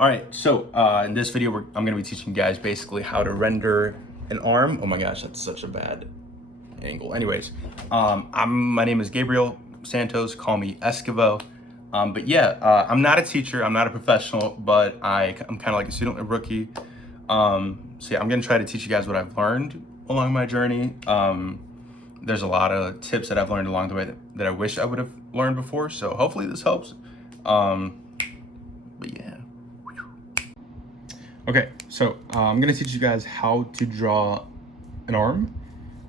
All right, so in this video, I'm gonna be teaching you guys basically how to render an arm. Oh my gosh, that's such a bad angle. Anyways, my name is Gabriel Santos. Call me Esquivel. But yeah, I'm not a teacher. I'm not a professional, but I'm kind of like a student, a rookie. So yeah, I'm gonna try to teach you guys what I've learned along my journey. There's a lot of tips that I've learned along the way that I wish I would have learned before. So hopefully this helps. But yeah. Okay, so I'm gonna teach you guys how to draw an arm,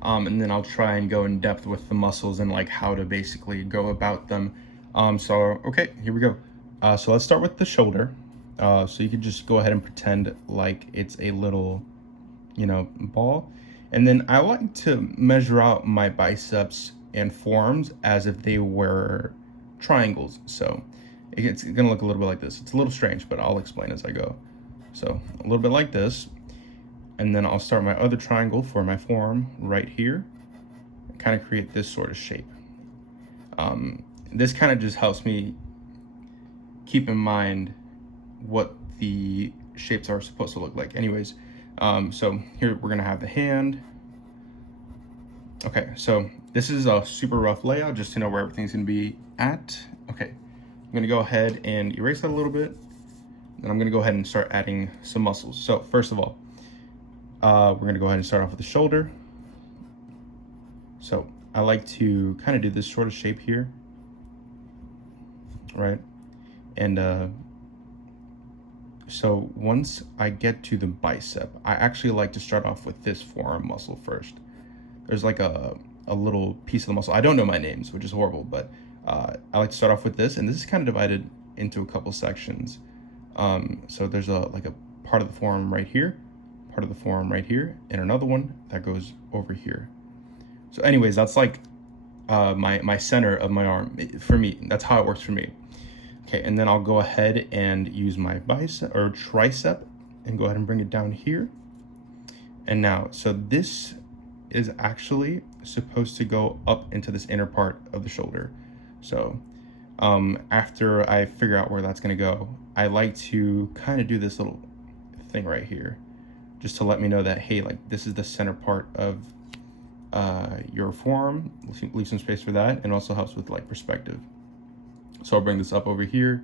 and then I'll try and go in depth with the muscles and like how to basically go about them. Okay, here we go. So let's start with the shoulder. So you can just go ahead and pretend like it's a little, ball. And then I like to measure out my biceps and forearms as if they were triangles. So it's gonna look a little bit like this. It's a little strange, but I'll explain as I go. So a little bit like this, and then I'll start my other triangle for my forearm right here, and kind of create this sort of shape. This kind of just helps me keep in mind what the shapes are supposed to look like. Anyways, so here we're gonna have the hand. Okay, so this is a super rough layout just to know where everything's gonna be at. Okay, I'm gonna go ahead and erase that a little bit. Then I'm gonna go ahead and start adding some muscles. So first of all, we're gonna go ahead and start off with the shoulder. So I like to kind of do this sort of shape here, right? And so once I get to the bicep, I actually like to start off with this forearm muscle first. There's like a little piece of the muscle. I don't know my names, which is horrible, but I like to start off with this, and this is kind of divided into a couple sections. So there's a part of the forearm right here, part of the forearm right here, and another one that goes over here. So anyways, that's like my center of my arm. For me, that's how it works for me. Okay, and then I'll go ahead and use my bicep or tricep and go ahead and bring it down here. And now, so this is actually supposed to go up into this inner part of the shoulder. So after I figure out where that's gonna go, I like to kind of do this little thing right here, just to let me know that, hey, like this is the center part of your forearm. Leave some space for that, and also helps with like perspective. So I'll bring this up over here.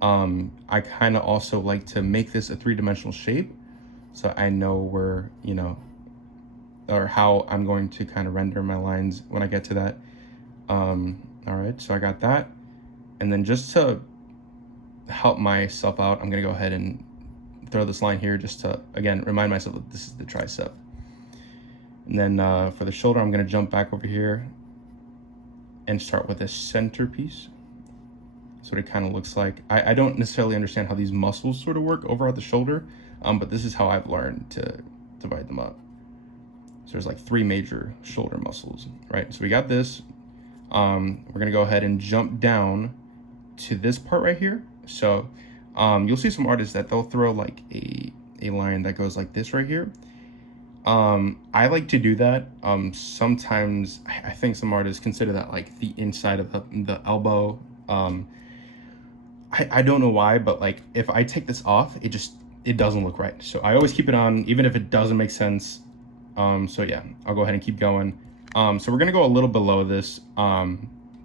I kind of also like to make this a three-dimensional shape, so I know where, or how I'm going to kind of render my lines when I get to that. All right, so I got that. And then just to help myself out, I'm gonna go ahead and throw this line here just to, again, remind myself that this is the tricep. And then for the shoulder, I'm gonna jump back over here and start with a centerpiece. So it kind of looks like, I don't necessarily understand how these muscles sort of work over at the shoulder, but this is how I've learned to divide them up. So there's like 3 major shoulder muscles, right? So we got this. We're gonna go ahead and jump down to this part right here. So you'll see some artists that they'll throw like a line that goes like this right here. I like to do that. Sometimes I think some artists consider that like the inside of the elbow. I don't know why, but like if I take this off, it doesn't look right. So I always keep it on, even if it doesn't make sense. So yeah, I'll go ahead and keep going. So we're gonna go a little below this,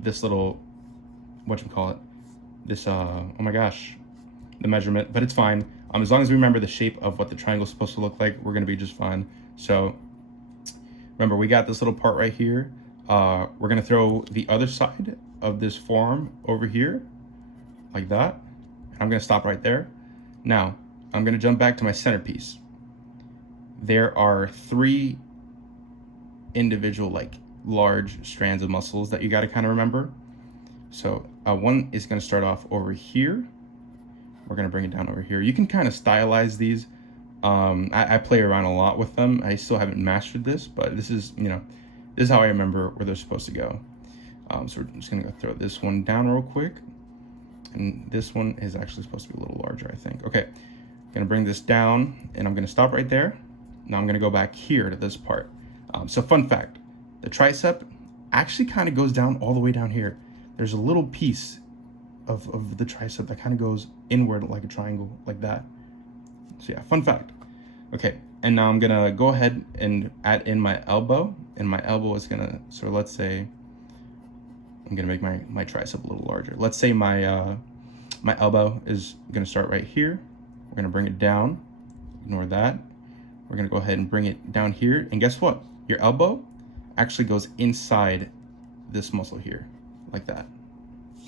this little, whatchamacallit, this, oh my gosh, the measurement, but it's fine. As long as we remember the shape of what the triangle is supposed to look like, we're gonna be just fine. So remember, we got this little part right here. We're gonna throw the other side of this forearm over here, like that. I'm gonna stop right there. Now, I'm gonna jump back to my centerpiece. There are 3 individual like large strands of muscles that you got to kind of remember. So one is going to start off over here. We're going to bring it down over here. You can kind of stylize these. I play around a lot with them. I still haven't mastered this, but this is, this is how I remember where they're supposed to go. So we're just going to go throw this one down real quick. And this one is actually supposed to be a little larger, I think. Okay, I'm going to bring this down, and I'm going to stop right there. Now I'm going to go back here to this part. So fun fact, the tricep actually kind of goes down all the way down here. There's a little piece of the tricep that kind of goes inward like a triangle, like that. So yeah, fun fact. Okay, and now I'm gonna go ahead and add in my elbow, and my elbow is gonna, so let's say, I'm gonna make my tricep a little larger. Let's say my elbow is gonna start right here. We're gonna bring it down, ignore that. We're gonna go ahead and bring it down here, and guess what? Your elbow actually goes inside this muscle here, like that.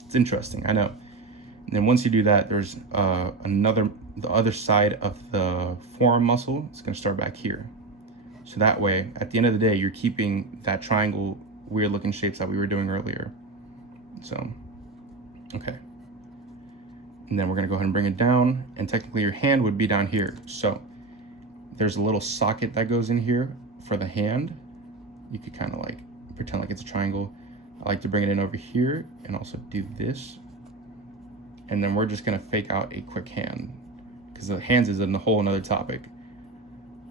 It's interesting, I know. And then once you do that, there's the other side of the forearm muscle. It's gonna start back here. So that way, at the end of the day, you're keeping that triangle, weird looking shapes that we were doing earlier. So, okay. And then we're gonna go ahead and bring it down, and technically your hand would be down here. So there's a little socket that goes in here for the hand. You could kind of like pretend like it's a triangle. I like to bring it in over here and also do this. And then we're just gonna fake out a quick hand, because the hands is in a whole another topic.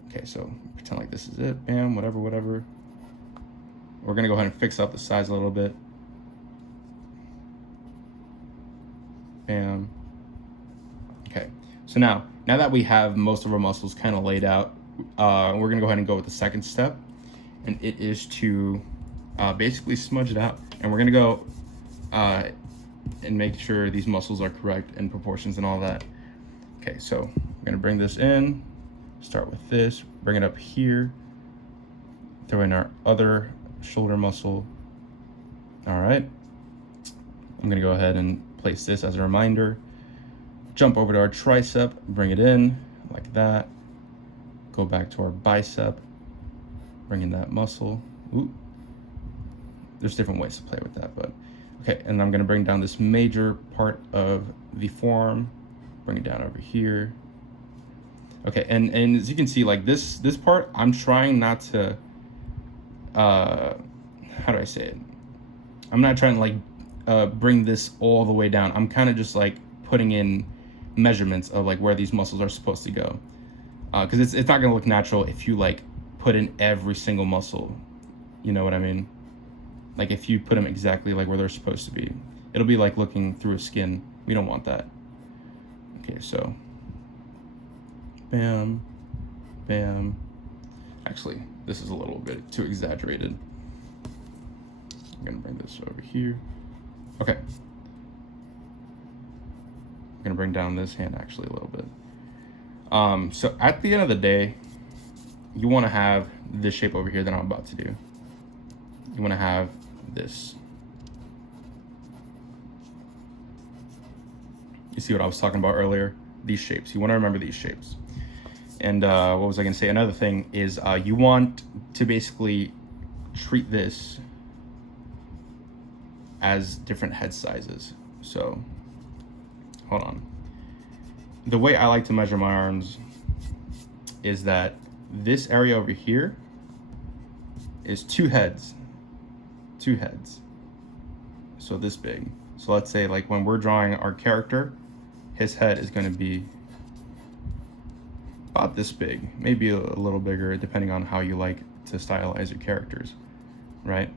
Okay, so pretend like this is it, bam, whatever. We're gonna go ahead and fix up the size a little bit. Bam. Okay, so now that we have most of our muscles kind of laid out, we're gonna go ahead and go with the second step, and it is to basically smudge it out. And we're gonna go and make sure these muscles are correct in proportions and all that. Okay, so we're gonna bring this in, start with this, bring it up here, throw in our other shoulder muscle. All right, I'm gonna go ahead and place this as a reminder. Jump over to our tricep, bring it in like that. Go back to our bicep, bring in that muscle. Ooh. There's different ways to play with that, but okay. And I'm gonna bring down this major part of the forearm, bring it down over here. Okay, and as you can see, like this part, I'm trying not to, how do I say it? I'm not trying to like bring this all the way down. I'm kind of just like putting in measurements of like where these muscles are supposed to go, because it's not gonna look natural if you like put in every single muscle. You know what I mean? Like if you put them exactly like where they're supposed to be, it'll be like looking through a skin. We don't want that. Okay, so bam, bam. Actually, this is a little bit too exaggerated. I'm gonna bring this over here. Okay. I'm gonna bring down this hand actually a little bit. So at the end of the day, you wanna have this shape over here that I'm about to do. You wanna have this. You see what I was talking about earlier? These shapes. You wanna remember these shapes. And what was I gonna say? Another thing is you want to basically treat this as different head sizes. So, hold on. The way I like to measure my arms is that this area over here is two heads. So this big. So let's say like when we're drawing our character, his head is gonna be about this big, maybe a little bigger, depending on how you like to stylize your characters, right?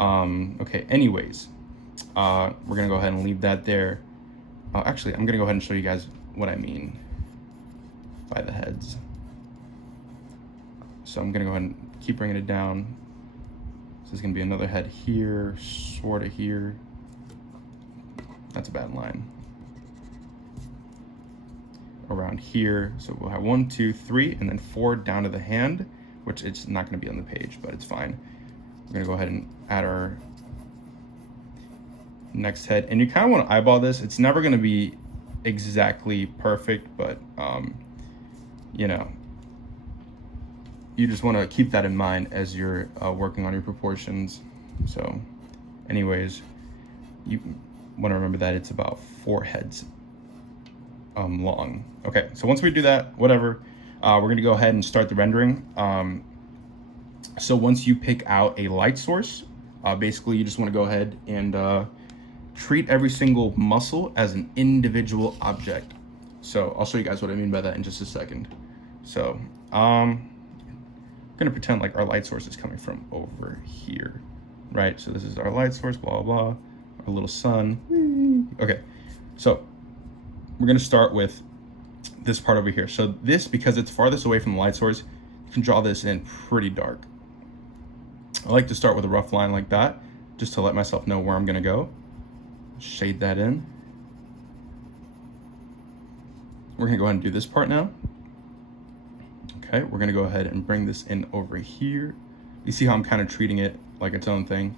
Okay, anyways, we're gonna go ahead and leave that there. Actually, I'm gonna go ahead and show you guys what I mean by the heads. So I'm gonna go ahead and keep bringing it down. So there's gonna be another head here, sort of here. That's a bad line. Around here, so we'll have 1, 2, 3, and then 4 down to the hand, which it's not gonna be on the page, but it's fine. We're gonna go ahead and add our next head, and you kind of want to eyeball this. It's never going to be exactly perfect, but you know, you just want to keep that in mind as you're working on your proportions. So anyways, you want to remember that it's about 4 heads long. Okay, so once we do that, whatever, we're going to go ahead and start the rendering. So once you pick out a light source, basically you just want to go ahead and treat every single muscle as an individual object. So I'll show you guys what I mean by that in just a second. So I'm gonna pretend like our light source is coming from over here, right? So this is our light source, blah, blah, blah. a little sun. Whee! Okay, so we're gonna start with this part over here. So this, because it's farthest away from the light source, you can draw this in pretty dark. I like to start with a rough line like that, just to let myself know where I'm gonna go. Shade that in. We're gonna go ahead and do this part now. Okay, we're gonna go ahead and bring this in over here. You see how I'm kind of treating it like its own thing.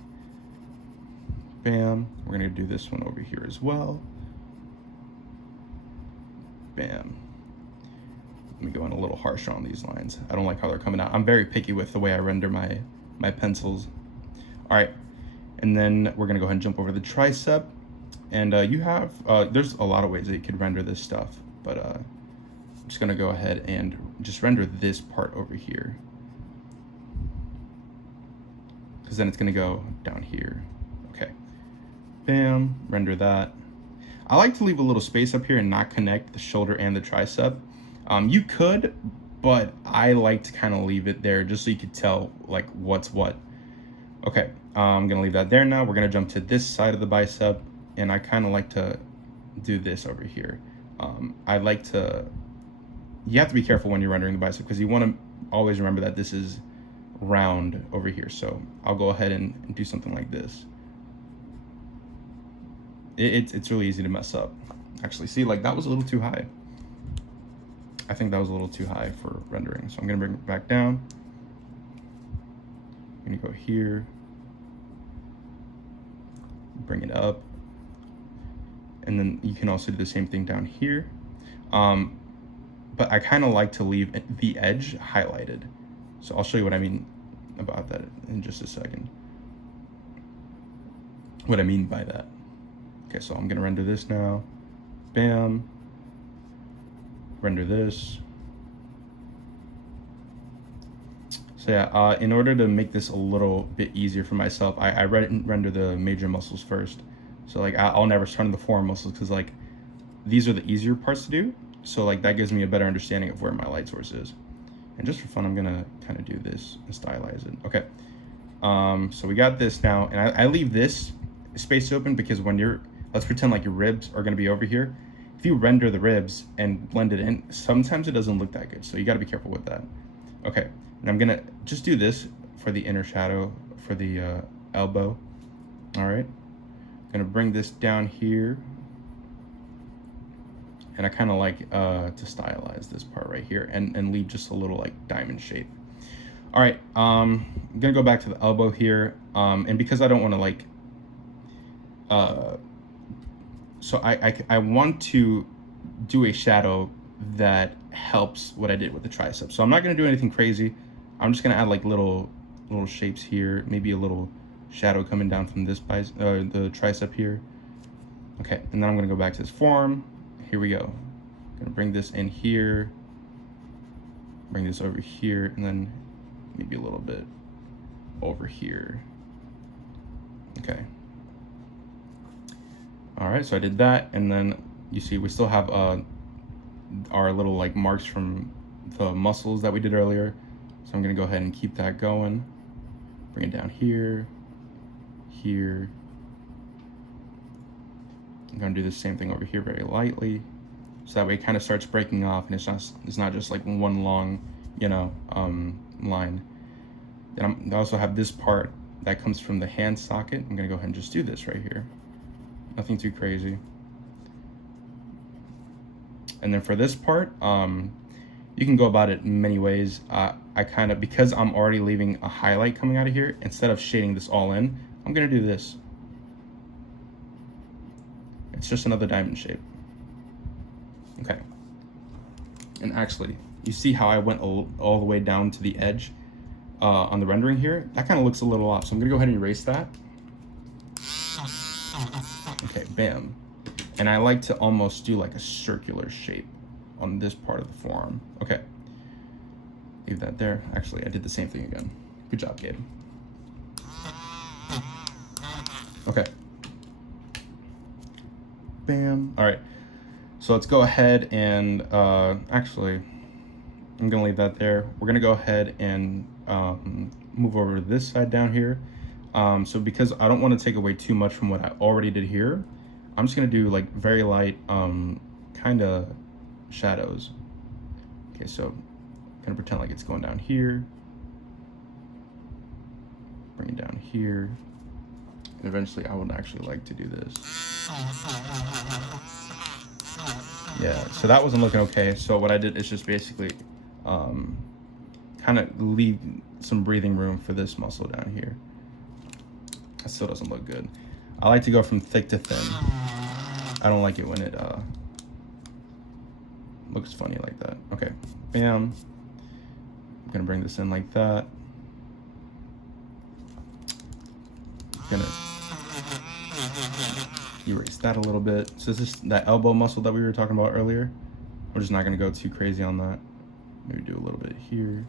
Bam. We're gonna do this one over here as well. Bam. Let me go in a little harsher on these lines. I don't like how they're coming out. I'm very picky with the way I render my pencils. All right, and then we're gonna go ahead and jump over the tricep. And you have, there's a lot of ways that you could render this stuff, but I'm just gonna go ahead and just render this part over here, because then it's gonna go down here. Okay, bam, render that. I like to leave a little space up here and not connect the shoulder and the tricep. You could, but I like to kind of leave it there just so you could tell like what's what. Okay, I'm gonna leave that there now. We're gonna jump to this side of the bicep, and I kind of like to do this over here. I like to, you have to be careful when you're rendering the bicep because you want to always remember that this is round over here. So I'll go ahead and do something like this. It's really easy to mess up. Actually, see, like that was a little too high. I think that was a little too high for rendering. So I'm gonna bring it back down. I'm gonna go here, bring it up. And then you can also do the same thing down here. But I kind of like to leave the edge highlighted. So I'll show you what I mean about that in just a second. What I mean by that. Okay, so I'm gonna render this now. Bam. Render this. So yeah, in order to make this a little bit easier for myself, I render the major muscles first. So like I'll never start on the forearm muscles because like these are the easier parts to do. So like that gives me a better understanding of where my light source is. And just for fun, I'm gonna kind of do this and stylize it. Okay, so we got this now, and I leave this space open because when you're, let's pretend like your ribs are gonna be over here. If you render the ribs and blend it in, sometimes it doesn't look that good. So you gotta be careful with that. Okay, and I'm gonna just do this for the inner shadow for the elbow. All right. Gonna bring this down here, and I kind of like to stylize this part right here and leave just a little like diamond shape. All right, I'm gonna go back to the elbow here, and because I don't want to like, so I want to do a shadow that helps what I did with the tricep. So I'm not gonna do anything crazy. I'm just gonna add like little shapes here, maybe a little shadow coming down from this the tricep here. Okay, and then I'm gonna go back to this forearm. Here we go. Gonna bring this in here, bring this over here, and then maybe a little bit over here. Okay. All right, so I did that, and then you see we still have our little like marks from the muscles that we did earlier. So I'm gonna go ahead and keep that going. Bring it down here. Here. I'm gonna do the same thing over here very lightly, so that way it kind of starts breaking off, and it's not just like one long, you know, line. Then I also have this part that comes from the hand socket. I'm gonna go ahead and just do this right here. Nothing too crazy. And then for this part, you can go about it in many ways. I kind of, because I'm already leaving a highlight coming out of here, instead of shading this all in, I'm gonna do this. It's just another diamond shape. Okay. And actually, you see how I went all the way down to the edge on the rendering here? That kind of looks a little off, so I'm gonna go ahead and erase that. Okay, bam. And I like to almost do like a circular shape on this part of the forearm. Okay, leave that there. Actually, I did the same thing again. Good job, Gabe. Okay. Bam. All right, so let's go ahead and actually, I'm gonna leave that there. We're gonna go ahead and move over to this side down here. So because I don't want to take away too much from what I already did here, I'm just gonna do like very light kind of shadows. Okay, so I'm gonna pretend like it's going down here, bring it down here, and eventually I would actually like to do this. Yeah, so that wasn't looking okay. So what I did is just basically kind of leave some breathing room for this muscle down here. That still doesn't look good. I like to go from thick to thin. I don't like it when it looks funny like that. Okay, bam. I'm gonna bring this in like that. Gonna erase that a little bit. So this is that elbow muscle that we were talking about earlier. We're just not gonna go too crazy on that. Maybe do a little bit here.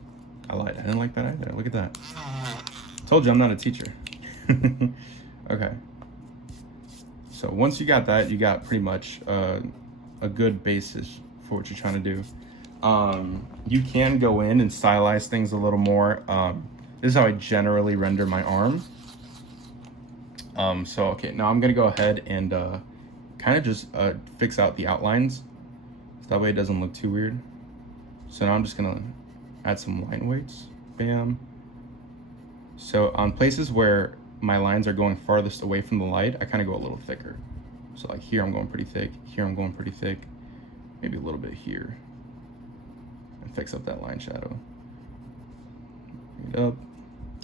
I lied, I didn't like that either. Look at that. Told you I'm not a teacher. Okay. So once you got that, you got pretty much a good basis for what you're trying to do. You can go in and stylize things a little more. This is how I generally render my arm. So okay, now I'm gonna go ahead and kind of just fix out the outlines, so that way it doesn't look too weird. So now I'm just gonna add some line weights, bam. So on places where my lines are going farthest away from the light, I kind of go a little thicker. So like here I'm going pretty thick, here I'm going pretty thick, maybe a little bit here, and fix up that line shadow. Bring it up.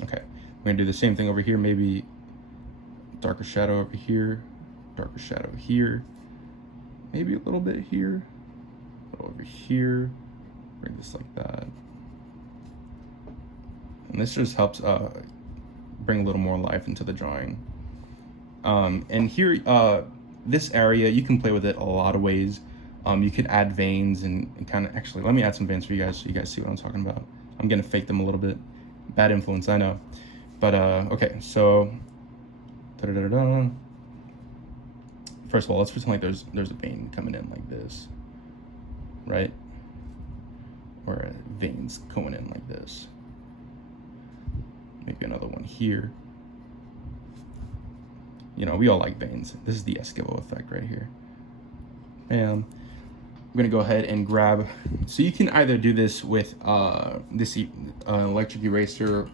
Okay, I'm gonna do the same thing over here, maybe darker shadow over here, darker shadow here, maybe a little bit here, a little over here, bring this like that. And this just helps bring a little more life into the drawing. And here, this area, you can play with it a lot of ways. You could add veins and kind of, actually, let me add some veins for you guys so you guys see what I'm talking about. I'm gonna fake them a little bit. Bad influence, I know. But okay, so, first of all, let's pretend like there's a vein coming in like this, right? Or a veins going in like this. Maybe another one here. You know, we all like veins. This is the Esquivel effect right here. And I'm gonna go ahead and grab, so you can either do this with this electric eraser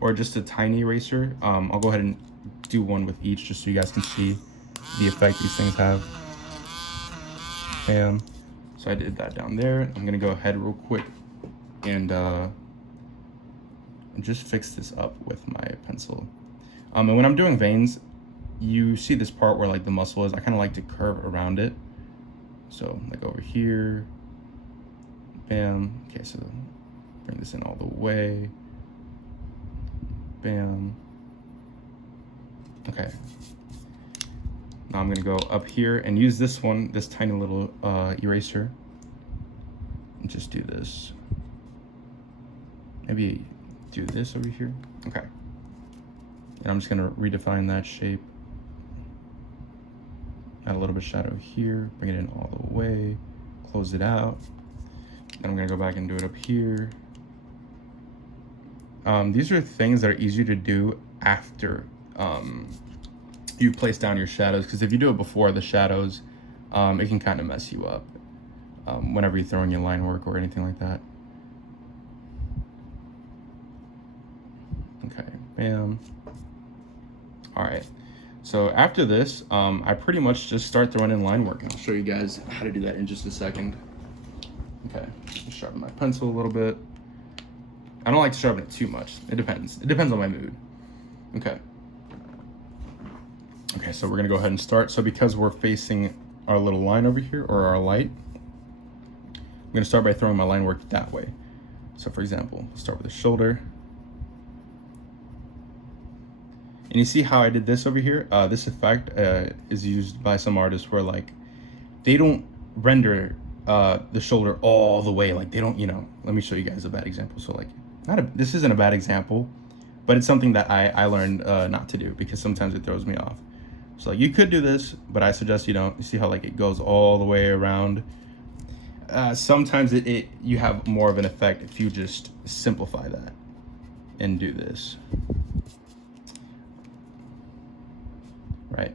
or just a tiny eraser. I'll go ahead and do one with each just so you guys can see the effect these things have. Bam. So I did that down there. I'm gonna go ahead real quick and just fix this up with my pencil. And when I'm doing veins, you see this part where like the muscle is, I kind of like to curve around it. So like over here, bam. Okay, so bring this in all the way, bam. Okay. Now I'm gonna go up here and use this one, this tiny little eraser, and just do this. Maybe do this over here. Okay. And I'm just gonna redefine that shape. Add a little bit of shadow here, bring it in all the way, close it out. Then I'm gonna go back and do it up here. These are things that are easier to do after you place down your shadows, because if you do it before the shadows, it can kind of mess you up whenever you're throwing your line work or anything like that. Okay, bam. All right, so after this, I pretty much just start throwing in line work, and I'll show you guys how to do that in just a second. Okay, just sharpen my pencil a little bit. I don't like to sharpen it too much. It depends. It depends on my mood. Okay. Okay, so we're gonna go ahead and start. So because we're facing our little line over here, or our light, I'm gonna start by throwing my line work that way. So for example, let's start with the shoulder. And you see how I did this over here? This effect is used by some artists where like, they don't render the shoulder all the way. Like they don't, you know, let me show you guys a bad example. So like, this isn't a bad example, but it's something that I learned not to do because sometimes it throws me off. So like, you could do this, but I suggest you don't. You see how like it goes all the way around? Sometimes you have more of an effect if you just simplify that and do this. right?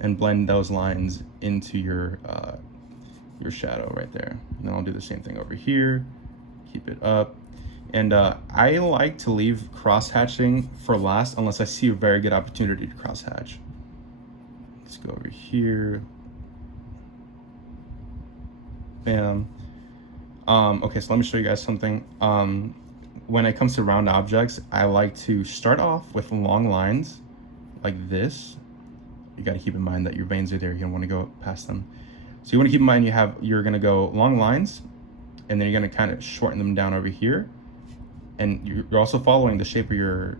And blend those lines into your shadow right there. And then I'll do the same thing over here, keep it up. And I like to leave cross-hatching for last unless I see a very good opportunity to cross-hatch. Let's go over here. Bam. Okay, so let me show you guys something. When it comes to round objects, I like to start off with long lines like this. You got to keep in mind that your veins are there. You don't want to go past them. So you want to keep in mind you're going to go long lines, and then you're going to kind of shorten them down over here. And you're also following the shape of your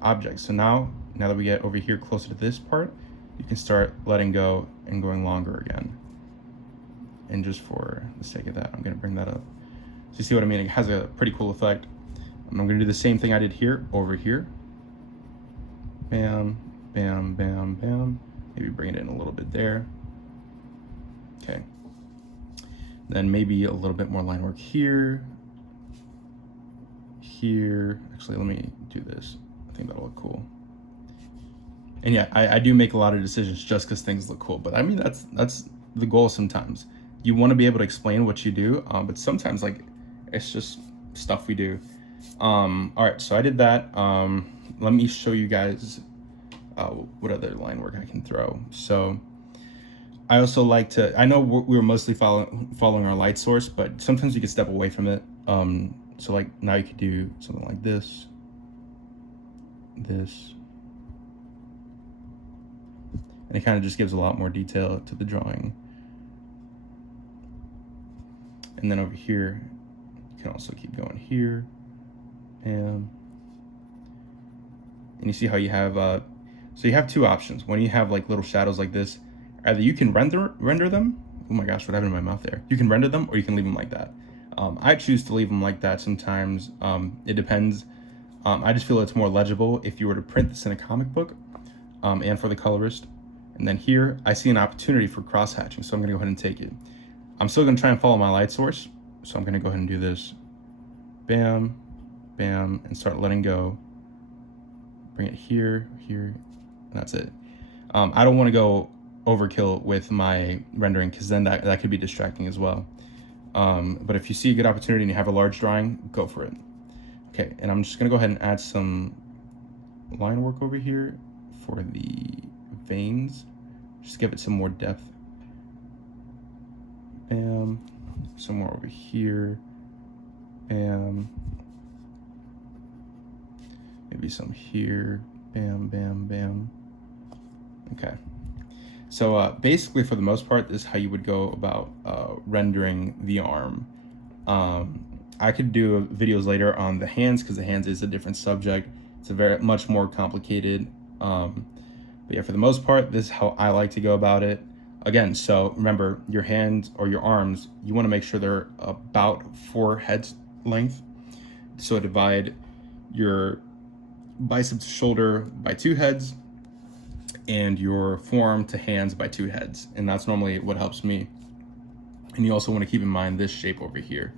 object. So now that we get over here closer to this part, you can start letting go and going longer again. And just for the sake of that, I'm going to bring that up. So you see what I mean? It has a pretty cool effect. And I'm going to do the same thing I did here over here. Bam, bam, bam, bam. Maybe bring it in a little bit there. Okay. Then maybe a little bit more line work here. Here. Actually, let me do this. I think that'll look cool. And yeah, I do make a lot of decisions just because things look cool. But I mean, that's the goal sometimes. You want to be able to explain what you do, but sometimes like it's just stuff we do. All right, so I did that. Let me show you guys what other line work I can throw. So I also like to, I know we were mostly following our light source, but sometimes you can step away from it. So like now you could do something like this, and it kind of just gives a lot more detail to the drawing. And then over here, you can also keep going here, and you see how you have, so you have two options. When you have like little shadows like this, either you can render them. Oh my gosh, what happened to my mouth there? You can render them, or you can leave them like that. I choose to leave them like that sometimes. It depends. I just feel it's more legible if you were to print this in a comic book, and for the colorist. And then here, I see an opportunity for cross-hatching, so I'm gonna go ahead and take it. I'm still gonna try and follow my light source, so I'm gonna go ahead and do this. Bam, bam, and start letting go. Bring it here, and that's it. I don't wanna go overkill with my rendering because then that could be distracting as well. But if you see a good opportunity and you have a large drawing, go for it. Okay, and I'm just gonna go ahead and add some line work over here for the veins. Just give it some more depth. Bam, somewhere over here. Bam. Maybe some here. Bam, bam, bam. Okay. So basically, for the most part, this is how you would go about rendering the arm. I could do videos later on the hands because the hands is a different subject. It's a much more complicated. But yeah, for the most part, this is how I like to go about it. Again, so remember your hands or your arms, you want to make sure they're about 4 heads length. So divide your bicep to shoulder by 2 heads and your forearm to hands by 2 heads. And that's normally what helps me. And you also want to keep in mind this shape over here.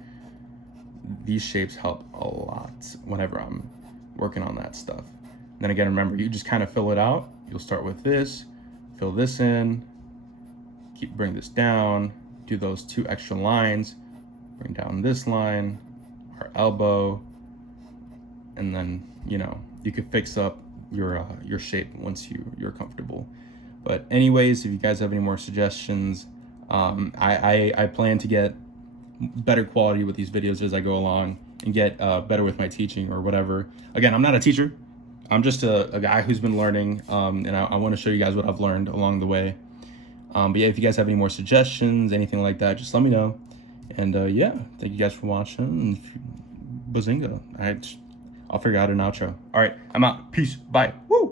These shapes help a lot whenever I'm working on that stuff. And then again, remember, you just kind of fill it out. You'll start with this, fill this in, bring this down, do those 2 extra lines, bring down this line, our elbow, and then, you know, you could fix up your shape once you're comfortable. But anyways, if you guys have any more suggestions, I plan to get better quality with these videos as I go along and get better with my teaching or whatever. Again, I'm not a teacher. I'm just a guy who's been learning, and I want to show you guys what I've learned along the way. But yeah, if you guys have any more suggestions, anything like that, just let me know. And yeah, thank you guys for watching. Bazinga. I'll figure out an outro. All right, I'm out. Peace. Bye. Woo!